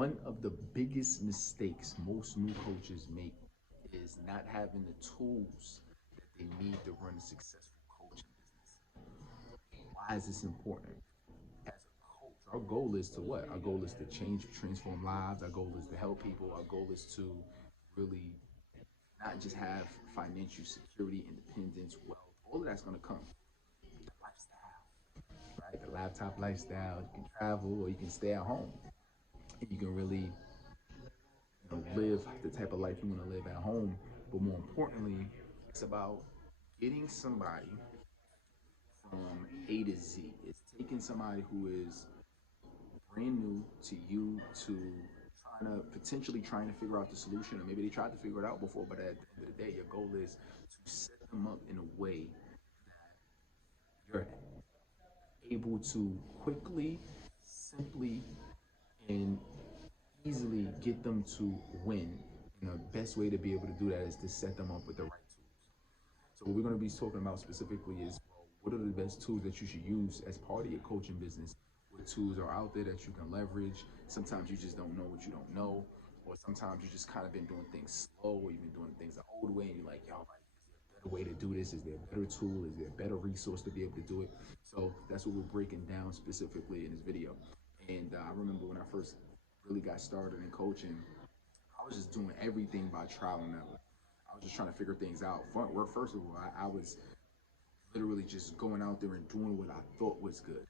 One of the biggest mistakes most new coaches make is not having the tools that they need to run a successful coaching business. Why is this important? As a coach, our goal is to what? Our goal is to transform lives. Our goal is to help people. Our goal is to really not just have financial security, independence, wealth. All of that's going to come. The lifestyle, right? The laptop lifestyle. You can travel or you can stay at home. And you can really, live the type of life you want to live at home. But more importantly, it's about getting somebody from A to Z. It's taking somebody who is brand new to you to trying to figure out the solution, or maybe they tried to figure it out before, but at the end of the day, your goal is to set them up in a way that you're able to quickly, simply, and easily get them to win. And the best way to be able to do that is to set them up with the right tools. So what we're going to be talking about specifically is, well, what are the best tools that you should use as part of your coaching business? What tools are out there that you can leverage? Sometimes you just don't know what you don't know, or sometimes you just kind of been doing things slow, or you've been doing things the old way, and you're like, yo, like, is there a better way to do this? Is there a better tool? Is there a better resource to be able to do it? So that's what we're breaking down specifically in this video. And I remember when I first really got started in coaching, I was just doing everything by trial and error. I was just trying to figure things out. First of all, I was literally just going out there and doing what I thought was good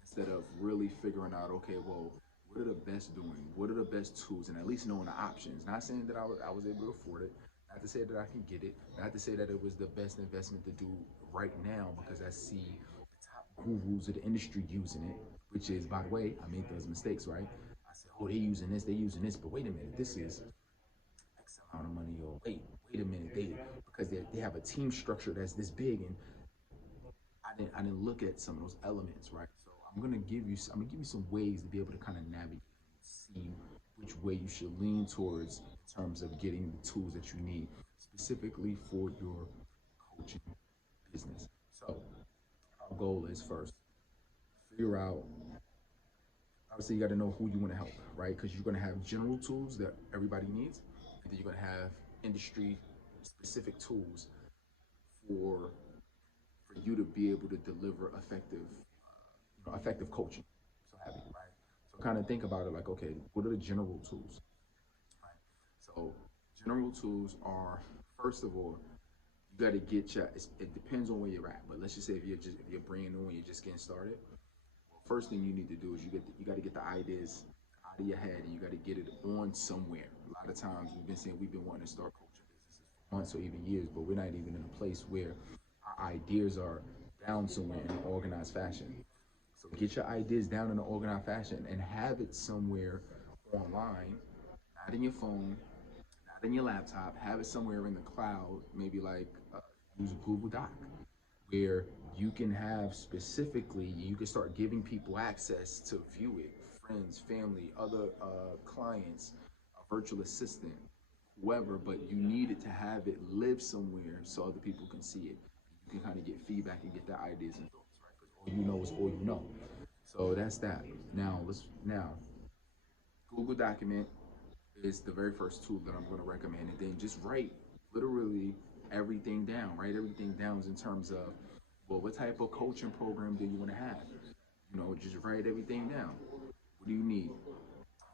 instead of really figuring out, okay, well, what are the best doing? What are the best tools? And at least knowing the options. Not saying that I was able to afford it. Not to say that I can get it. Not to say that it was the best investment to do right now because I see the top gurus of the industry using it, which is, by the way, I made those mistakes, right? I said, oh, they're using this, but wait a minute, this is X amount of money, or wait a minute, because they have a team structure that's this big, and I didn't look at some of those elements, right? So I'm gonna give you some ways to be able to kind of navigate and see which way you should lean towards in terms of getting the tools that you need specifically for your coaching business. So our goal is first figure out, obviously you got to know who you want to help, right? Because you're going to have general tools that everybody needs, and then you're going to have industry specific tools for you to be able to deliver effective coaching. So happy, right? So kind of think about it like, okay, what are the general tools, right? So general tools are, first of all, you got to get your. It depends on where you're at, but let's just say if you're brand new and you're just getting started, first thing you need to do is you got to get the ideas out of your head, and you got to get it on somewhere. A lot of times we've been wanting to start coaching businesses for months or even years, but we're not even in a place where our ideas are down somewhere in an organized fashion. So get your ideas down in an organized fashion and have it somewhere online, not in your phone, not in your laptop. Have it somewhere in the cloud, maybe like use a Google Doc, where you can have specifically, you can start giving people access to view it, friends, family, other clients, a virtual assistant, whoever, but you needed to have it live somewhere so other people can see it. You can kind of get feedback and get their ideas and thoughts, right? Because all you know is all you know. So that's that. Now Google Document is the very first tool that I'm going to recommend, and then just write literally everything down. Write everything down in terms of, well, what type of coaching program do you want to have? Just write everything down. What do you need?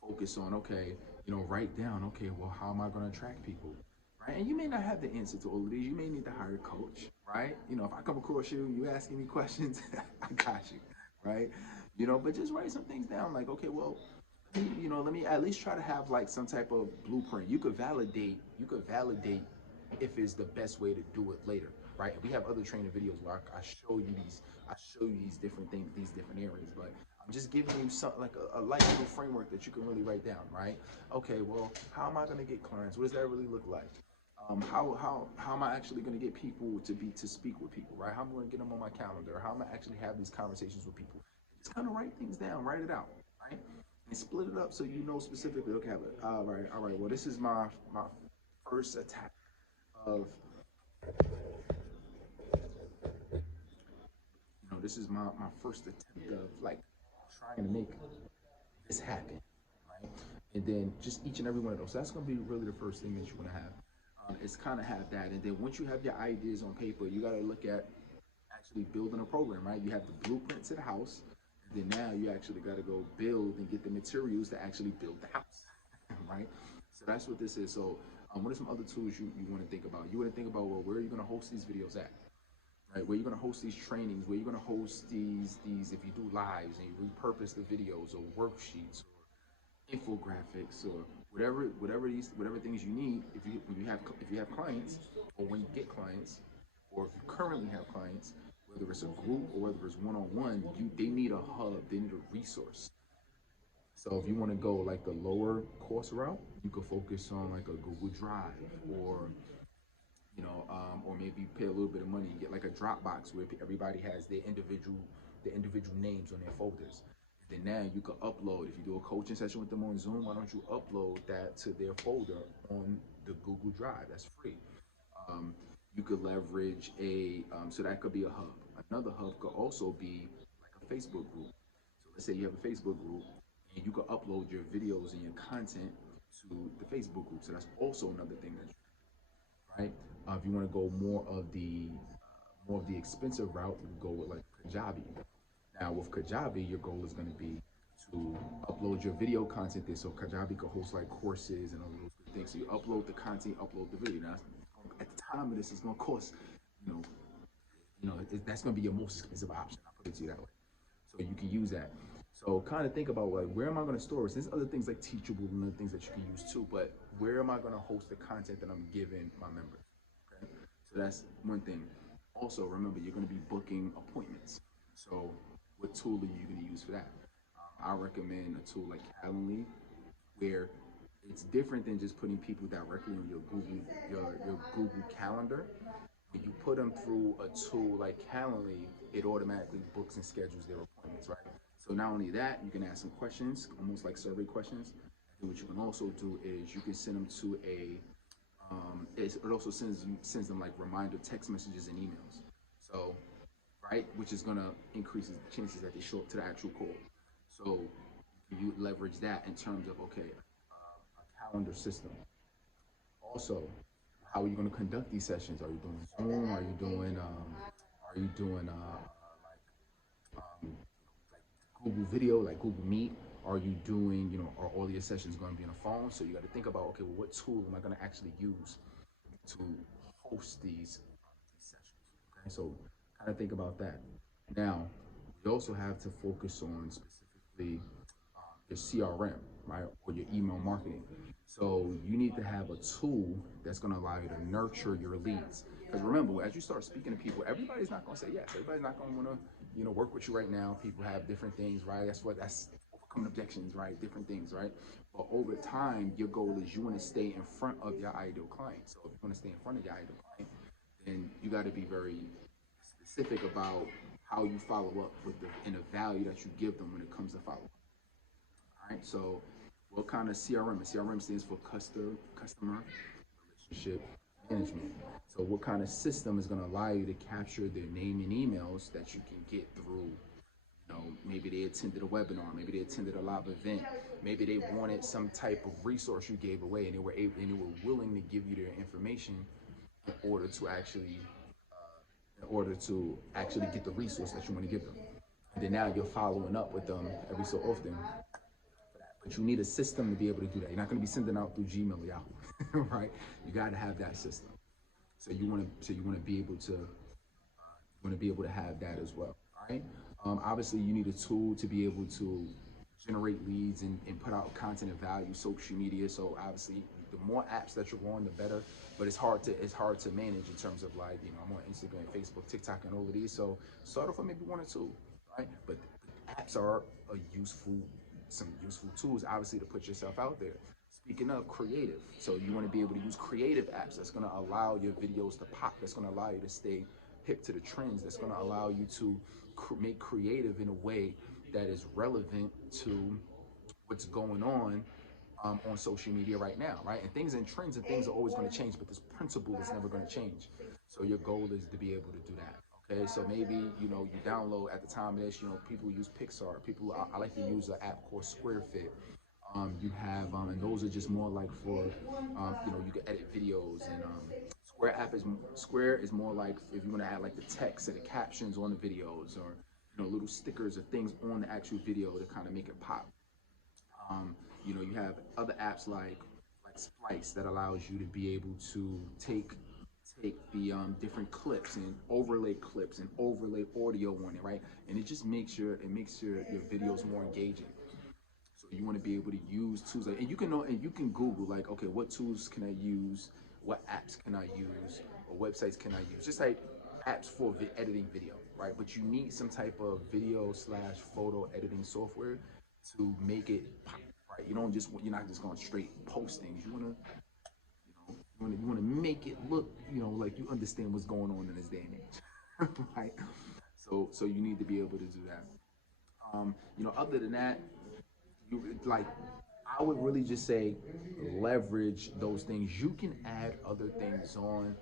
Focus on, okay, write down, okay, well, how am I going to attract people? Right? And you may not have the answer to all of these. You may need to hire a coach, right? If I come across you asking me questions, I got you, right? But just write some things down like, okay, well, let me at least try to have like some type of blueprint. You could validate if it's the best way to do it later, right? We have other training videos where I show you these different things, these different areas, but I'm just giving you something like a light little framework that you can really write down, right? Okay, well, how am I going to get clients? What does that really look like? How am I actually going to get people to speak with people, right? How am I going to get them on my calendar? How am I actually have these conversations with people? Just kind of write things down, write it out, right? And split it up so you know specifically. Okay, all right. Well, this is my first attack of, this is my first attempt of like trying to make this happen, right? And then just each and every one of those. So that's going to be really the first thing that you want to have. Is kind of have that. And then once you have your ideas on paper, you got to look at actually building a program, right? You have the blueprint to the house. And then now you actually got to go build and get the materials to actually build the house, right? So that's what this is. So what are some other tools you want to think about? You want to think about, well, where are you going to host these videos at? Right, where you're going to host these trainings, where you're going to host these if you do lives and you repurpose the videos or worksheets or infographics or whatever things you need. If you have clients, or when you get clients, or if you currently have clients, whether it's a group or whether it's one-on-one, they need a hub, they need a resource. So if you want to go like the lower cost route, you could focus on like a Google Drive, or maybe pay a little bit of money and get like a Dropbox where everybody has their individual names on their folders. And then now you can upload. If you do a coaching session with them on Zoom, why don't you upload that to their folder on the Google Drive? That's free. Um, you could leverage so that could be a hub. Another hub could also be like a Facebook group. So let's say you have a Facebook group and you could upload your videos and your content to the Facebook group. So that's also another thing that right? If you want to go more of the expensive route, you can go with like Kajabi. Now with Kajabi, your goal is going to be to upload your video content there. So Kajabi could host like courses and all those good things. So you upload the content, upload the video. Now, at the time of this, it's going to cost, you know, that's going to be your most expensive option. I'll put it to you that way. So you can use that. So kind of think about like where am I going to store this? There's other things like Teachable and other things that you can use too, but where am I going to host the content that I'm giving my members? Okay, so that's one thing. Also, remember you're going to be booking appointments. So what tool are you going to use for that? I recommend a tool like Calendly, where it's different than just putting people directly on your Google Calendar. When you put them through a tool like Calendly, it automatically books and schedules their appointments, right? So not only that, you can ask some questions, almost like survey questions. And what you can also do is you can send them to it also sends them like reminder text messages and emails. So, right, which is gonna increase the chances that they show up to the actual call. So you leverage that in terms of okay, a calendar system. Also, how are you going to conduct these sessions? Are you doing Zoom? Like Google Video, like Google Meet? Are you doing, are all your sessions going to be on a phone? So you got to think about, okay, well, what tool am I going to actually use to host these sessions? Okay, so kind of think about that. Now, we also have to focus on specifically your CRM, right, or your email marketing. So you need to have a tool that's going to allow you to nurture your leads. Because remember, as you start speaking to people, everybody's not going to say yes. Everybody's not going to want to, work with you right now. People have different things, right? That's overcoming objections, right? Different things, right? But over time, your goal is you want to stay in front of your ideal client. So if you want to stay in front of your ideal client, then you got to be very specific about how you follow up with and the value that you give them when it comes to follow up. All right. So, what kind of CRM? CRM stands for customer relationship management. So, what kind of system is going to allow you to capture their name and emails that you can get through? Maybe they attended a webinar, maybe they attended a live event, maybe they wanted some type of resource you gave away, and they were willing to give you their information in order to actually get the resource that you want to give them. And then now you're following up with them every so often. But you need a system to be able to do that. You're not going to be sending out through Gmail or Yahoo, right? You got to have that system. So you want to be able to have that as well. All right. Obviously, you need a tool to be able to generate leads and put out content and value, social media. So obviously, the more apps that you're on, the better. But it's hard to manage in terms of like I'm on Instagram, Facebook, TikTok, and all of these. So start off with maybe one or two, right? But apps are some useful tools, obviously, to put yourself out there. Speaking of creative, so you want to be able to use creative apps that's going to allow your videos to pop, that's going to allow you to stay hip to the trends, that's going to allow you to make creative in a way that is relevant to what's going on social media right now, right? And things and trends and things are always going to change, but this principle is never going to change. So your goal is to be able to do that. Okay, so maybe you download at the time of this. People use Pixar. I like to use an app called SquareFit. You have, and those are just more like for, you can edit videos. And Square is more like if you want to add like the text or the captions on the videos, or little stickers or things on the actual video to kind of make it pop. Um, you have other apps like Splice that allows you to be able to take the different clips and overlay audio on it, right? And it just makes your videos more engaging. So you want to be able to use tools like, and you can know, and you can Google like, okay, what tools can I use? What apps can I use? Or websites can I use? Just like apps for editing video, right? But you need some type of video slash photo editing software to make it pop, right? You're not just going straight post things. You want to make it look, like you understand what's going on in this day and age, right? So you need to be able to do that. Other than that, like I would really just say leverage those things. You can add other things on,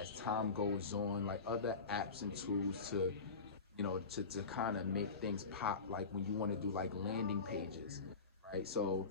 as time goes on, like other apps and tools to kind of make things pop. Like when you want to do like landing pages, right? So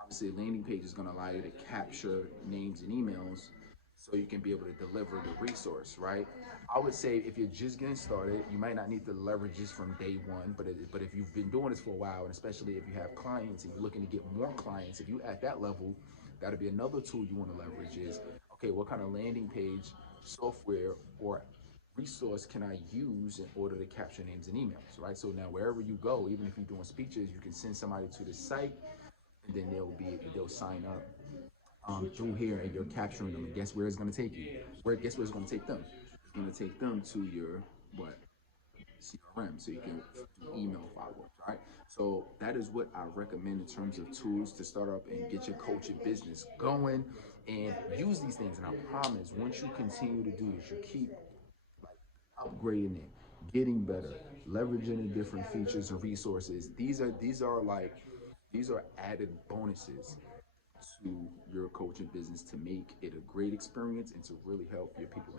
obviously, a landing page is going to allow you to capture names and emails so you can be able to deliver the resource, right? I would say if you're just getting started, you might not need to leverage this from day one, but if you've been doing this for a while, and especially if you have clients and you're looking to get more clients, if you at that level, that'll be another tool you want to leverage is, okay, what kind of landing page software or resource can I use in order to capture names and emails, right? So now wherever you go, even if you're doing speeches, you can send somebody to the site, and then they'll sign up through here, and you're capturing them. And guess where it's going to take you? Guess where it's going to take them? It's going to take them to your what CRM, so you can do email follow-ups, right? So that is what I recommend in terms of tools to start up and get your coaching business going, and use these things. And I promise, once you continue to do this, you keep like upgrading it, getting better, leveraging the different features and resources. These are added bonuses to your coaching business to make it a great experience and to really help your people.